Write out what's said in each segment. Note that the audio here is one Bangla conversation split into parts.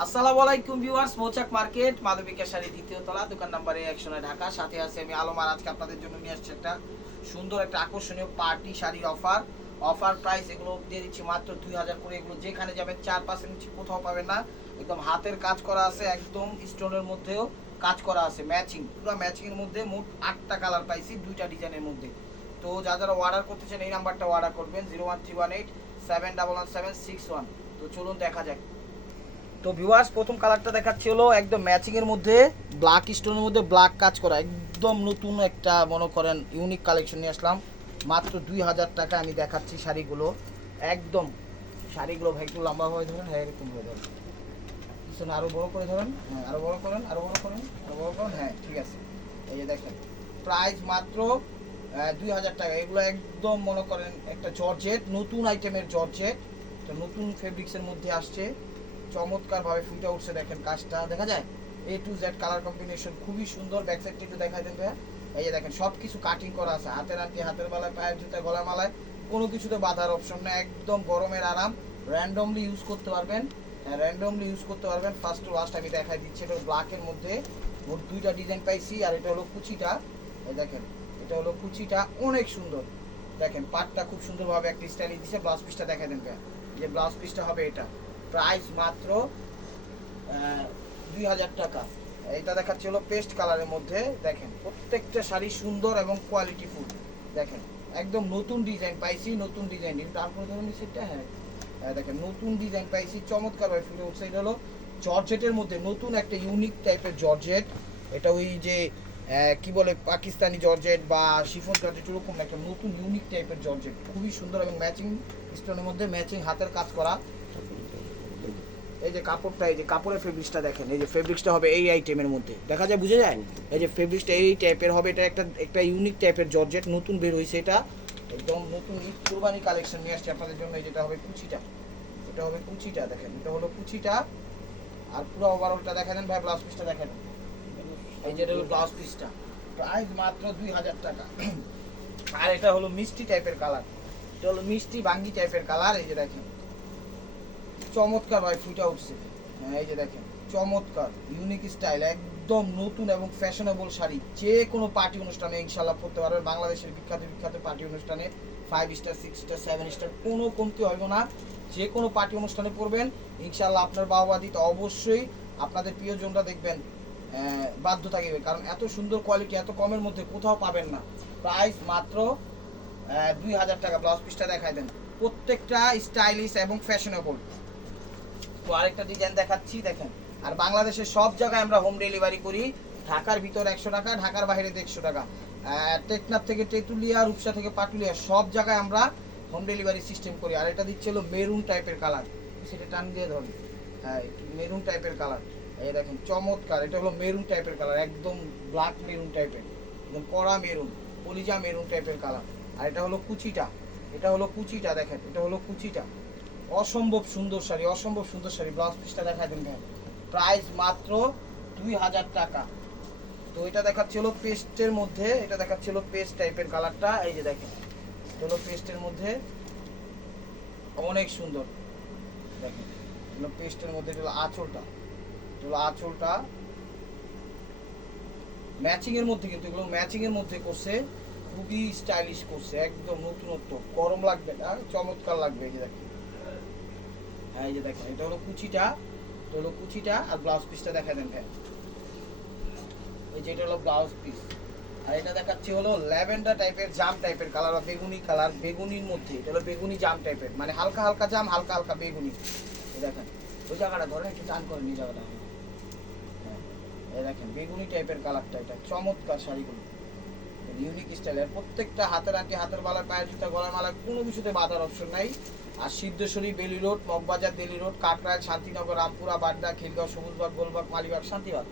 আসসালামু আলাইকুম ভিউয়ার্স, মৌচাক মার্কেট মাধবিকা শাড়ি দ্বিতীয় তলা, দোকান নাম্বার একশো নয়, ঢাকা। সাথে আছে আমি আলমার আজকে আপনাদের জন্য নিয়ে আসছি একটা সুন্দর, একটা আকর্ষণীয় পার্টি শাড়ির অফার। অফার প্রাইস এগুলো দিয়ে দিচ্ছি মাত্র দুই হাজার করে। এগুলো যেখানে যাবেন, চার পার্সেন্ট কোথাও পাবেন না। একদম হাতের কাজ করা আছে, একদম স্টোনের মধ্যেও কাজ করা আছে, ম্যাচিং, পুরো ম্যাচিং এর মধ্যে মোট আটটা কালার পাইছি, দুইটা ডিজাইনের মধ্যে। তো যা যারা অর্ডার করতে চান, এই নাম্বারটা অর্ডার করবেন zero one three one eight seven double one seven six one তো চলুন দেখা যাক। তো ভিউয়ার্স প্রথম কালারটা দেখাচ্ছি হলো একদম ম্যাচিং এর মধ্যে ব্ল্যাক স্টোনের মধ্যে ব্ল্যাক কাজ করা, একদম নতুন একটা মনে করেন ইউনিক কালেকশন নিয়ে আসলাম। মাত্র দুই হাজার টাকা আমি দেখাচ্ছি শাড়িগুলো। একদম শাড়িগুলো ভাই একটু লম্বা হয়ে ধরেন হ্যাঁ এরকম হয়ে ধরেন। পিছনে আরও বড় করে ধরেন হ্যাঁ আরও বড় করেন আরও বড় করেন, আরও বড় করেন হ্যাঁ ঠিক আছে। এই যে দেখেন প্রাইস মাত্র দুই হাজার টাকা। এগুলো একদম মনে করেন একটা জর্জেট, নতুন আইটেমের জর্জেট। তো নতুন ফেব্রিক্সের মধ্যে আসছে। চমৎকার ভাবে ফুটে উঠছে দেখেন কাজটা। দেখা যায়? A to Z colour combination খুবই সুন্দর ব্যাক সাইডটা একটু দেখাই দেন ভাইয়া। এই যে দেখেন সব কিছু কাটিং করা আছে, হাতের আনটি হাতের বেলায় পায়ের জুতা গলা মালায়। কোনো কিছুতে বাধার অপশন না একদম গরমের আরাম। র্যান্ডমলি ইউজ করতে পারবেন র্যান্ডমলি ইউজ করতে পারবেন। ফার্স্ট টু লাস্ট আমি দেখাই দিচ্ছি, এটা ব্ল্যাকের মধ্যে। মোট দুইটা ডিজাইন পাইছি, আর এটা হলো কুচিটা। দেখেন, এটা হলো কুচিটা, অনেক সুন্দর। দেখেন পাটটা খুব সুন্দরভাবে একটা স্টাইলি দিছে ব্লাউজ পিসটা দেখাই দেন যে ব্লাউজ পিসটা হবে এটা। প্রাইস মাত্র দুই হাজার টাকা। এটা দেখাচ্ছে হলো পেস্ট কালারের মধ্যে, দেখেন, প্রত্যেকটা শাড়ি সুন্দর এবং কোয়ালিটি ফুল, দেখেন, একদম নতুন ডিজাইন পাইছি নতুন ডিজাইন তারপরে ধরুন সেটটা হ্যাঁ দেখেন, নতুন ডিজাইন পাইছি, চমৎকার ভাবে ফুটে উঠছে। এটা হলো জর্জেটের মধ্যে নতুন একটা ইউনিক টাইপের জর্জেট। এটা ওই যে কি বলে, পাকিস্তানি জর্জেট বা শিফন জর্জেট, এরকম একটা নতুন ইউনিক টাইপের জর্জেট। খুবই সুন্দর এবং ম্যাচিং স্টোনের মধ্যে ম্যাচিং হাতের কাজ করা। এই যে কাপড়টা, এই যে কাপড়ের ফেব্রিক্সটা দেখেন, এই যে ফেব্রিক্সটা হবে এই আইটেমের মধ্যে। দেখা যায়, বুঝে যায়? এই যে ফেব্রিক্সটা এই টাইপের হবে, এটা একটা একটা ইউনিক টাইপের জর্জেট নতুন বের হয়েছে এটা। একদম নতুন কুরবানি কালেকশন নিয়ে আসছে আপনাদের জন্য যেটা হবে কুচিটা। এটা হবে কুচিটা, দেখেন, এটা হলো কুচিটা। আর পুরো ওভারঅলটা দেখা দেন ভাই ব্লাউজ পিসটা দেখেন। এই যেটা হলো ব্লাউজ পিসটা প্রাইস মাত্র দুই হাজার টাকা। আর এটা হলো মিষ্টি টাইপের কালার এটা হলো মিষ্টি বাঙ্গি টাইপের কালার এই যে দেখেন। চমৎকার ভাই, ফুটা উঠছে। হ্যাঁ এই যে দেখেন, চমৎকার ইউনিক স্টাইল একদম নতুন এবং ফ্যাশনেবল শাড়ি। যে কোনো পার্টি অনুষ্ঠানে ইনশাল্লাহ পরতে পারবেন বাংলাদেশের বিখ্যাত বিখ্যাত পার্টি অনুষ্ঠানে five star six star seven star কোনো কমতি হবে না। যে কোনো পার্টি অনুষ্ঠানে পড়বেন। ইনশাল্লাহ আপনার বাবা দিতে অবশ্যই আপনাদের প্রিয়জনরা দেখবেন বাধ্য থাকবে। কারণ এত সুন্দর কোয়ালিটি এত কমের মধ্যে কোথাও পাবেন না। প্রাইস মাত্র দুই হাজার টাকা। ব্লাউজ পিসটা দেখাই দেন। প্রত্যেকটা স্টাইলিশ এবং ফ্যাশনেবল তো আরেকটা ডিজাইন দেখাচ্ছি দেখেন। আর বাংলাদেশের সব জায়গায় আমরা হোম ডেলিভারি করি। ঢাকার ভিতর একশো টাকা ঢাকার বাইরে একশো টাকা। আহ, টেকনাফ থেকে তেঁতুলিয়া রূপসা থেকে পাটুলিয়া সব জায়গায় আমরা হোম ডেলিভারি সিস্টেম করি। আর এটা দিচ্ছে মেরুন টাইপের কালার সেটা টান দিয়ে ধরুন। হ্যাঁ মেরুন টাইপের কালার এই দেখেন চমৎকার। এটা হলো মেরুন টাইপের কালার একদম ব্ল্যাক মেরুন টাইপের একদম কড়া মেরুন পলিজা মেরুন টাইপের কালার আর এটা হলো কুচিটা। এটা হলো কুচিটা দেখেন। এটা হলো কুচিটা। অসম্ভব সুন্দর শাড়ি, অসম্ভব সুন্দর শাড়ি। ব্লাউজ পিসটা দেখা দেন প্রাইস মাত্র দুই হাজার টাকা। তো এটা দেখাচ্ছে হলো পেস্টের মধ্যে, এটা দেখাচ্ছে হলো পেস্ট টাইপের কালারটা এই যে দেখেন হলো পেস্টের মধ্যে অনেক সুন্দর। দেখেন পেস্টের মধ্যে, এটা আঁচলটা। হলো আঁচলটা। ম্যাচিং এর মধ্যে কিন্তু এগুলো ম্যাচিং এর মধ্যে করছে, খুবই স্টাইলিশ করছে, একদম নতুনত্ব। গরম লাগবে না, চমৎকার লাগবে এই যে দেখেন। এই যে দেখেন, এটা হলো কুচিটা, এটা হলো কুচিটা আর ব্লাউজ পিসটা দেখা দেন ভাই। এই যে এটা হলো ব্লাউজ পিস আর এটা দেখাচ্ছি হলো ল্যাভেন্ডার টাইপের জাম টাইপের কালার বা বেগুনি কালার বেগুনির মধ্যে। এটা হলো বেগুনি জাম টাইপের মানে হালকা হালকা জাম, হালকা হালকা বেগুনি। দেখেন, ওই জায়গাটা ধরেন, একটু টান করেন জায়গাটা হ্যাঁ এই দেখেন, বেগুনি টাইপের কালারটা এটা, চমৎকার শাড়িগুলো। ইউনিক স্টাইলের প্রত্যেকটা হাতের আঁটি হাতের বালা পায়ের জুতা, গলার মালা কোনো কিছুতে বাধার অপশন নাই। আর Siddheswari Bailey road Moghbazar Delhi road Kakrail Shantinagar, Rampura, Badda, Khilgaon, Sabujbagh, Golbagh, Malibagh, Shantibagh.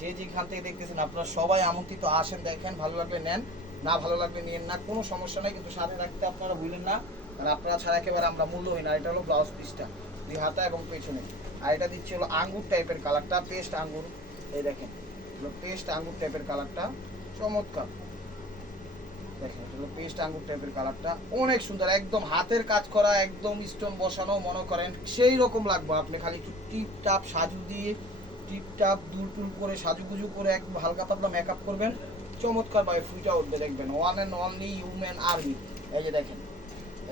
যে যেখান থেকে দেখতেছেন আপনারা সবাই আমন্ত্রিত, আসেন, দেখেন, ভালো লাগলে নেন, না ভালো লাগলে নিয়েন না, কোনো সমস্যা নাই, কিন্তু সাথে রাখতে আপনারা ভুলেন না। আর আপনারা ছাড়া একেবারে আমরা মূল্যহীন আর এটা হলো ব্লাউজ পিসটা দুই হাতা এবং পেছনে। আর এটা দিচ্ছি হলো আঙ্গুর টাইপের কালারটা পেস্ট আঙ্গুর, এই দেখেন পেস্ট আঙ্গুর টাইপের কালারটা চমৎকার। দেখেন এটা হলো পেস্ট আঙ্গুর টাইপের কালারটা অনেক সুন্দর, একদম হাতের কাজ করা, একদম স্টোন বসানো, মনে করেন সেই রকম লাগবে। আপনি খালি একটু টিপ টাপ সাজু দিয়ে টিপ টাপ দুল টুল করে, সাজুগুজু করে, একদম হালকা পাতলা মেকআপ করবেন। চমৎকার ভাবে ফুইটা উঠবে, দেখবেন। One and only human army এই যে দেখেন,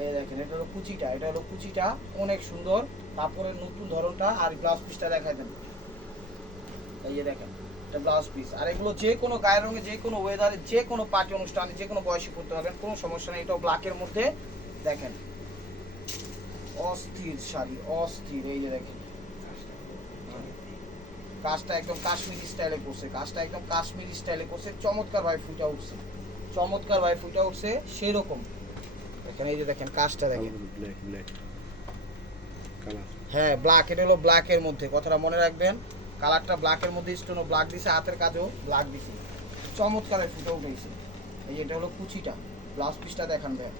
এই দেখেন, এটা হলো কুচিটা, এটা হলো কুচিটা, অনেক সুন্দর। কাপড়ের নতুন ধরনটা আর ব্লাউজ পিসটা দেখাই দেন এই যে দেখেন। এটা ব্লাউজ পিস আর এগুলো যে কোনো গায়ের রঙে যে কোনো ওয়েদারে যে কোনো পার্টি অনুষ্ঠানে যে কোনো বয়সে করতে পারবেন কোনো সমস্যা নেই। এটাও ব্ল্যাকের মধ্যে। দেখেন। অস্থির শাড়ি অস্থির। এই যে দেখেন। কাজটা একদম কাশ্মীরি স্টাইলে করছে। কাজটা একদম কাশ্মীরি স্টাইলে করছে। চমৎকার ভাবে ফুটা উঠছে। চমৎকার ভাবে ফুটা উঠছে। সেই রকম দেখেন এই যে দেখেন কাজটা দেখেন। হ্যাঁ ব্ল্যাক এটা হলো ব্ল্যাকের মধ্যে। কথাটা মনে রাখবেন। কালারটা ব্ল্যাকের মধ্যে স্টোনও ব্ল্যাক দিছে, হাতের কাজও ব্ল্যাক দিছে। চমৎকারে ফুটে উঠেছে এই এটা হলো কুচিটা ব্লাউজ পিসটা দেখান ভাই।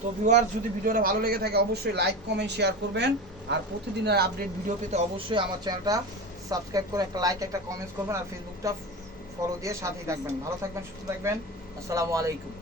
তো ভিউয়ার যদি ভিডিওটা ভালো লেগে থাকে, অবশ্যই লাইক কমেন্ট শেয়ার করবেন। আর প্রতিদিনের আপডেট ভিডিও পেতে অবশ্যই আমার চ্যানেলটা সাবস্ক্রাইব করে একটা লাইক একটা কমেন্টস করবেন। আর ফেসবুকটা ফলো দিয়ে সাথেই থাকবেন। ভালো থাকবেন, সুস্থ থাকবেন। আসসালামু আলাইকুম।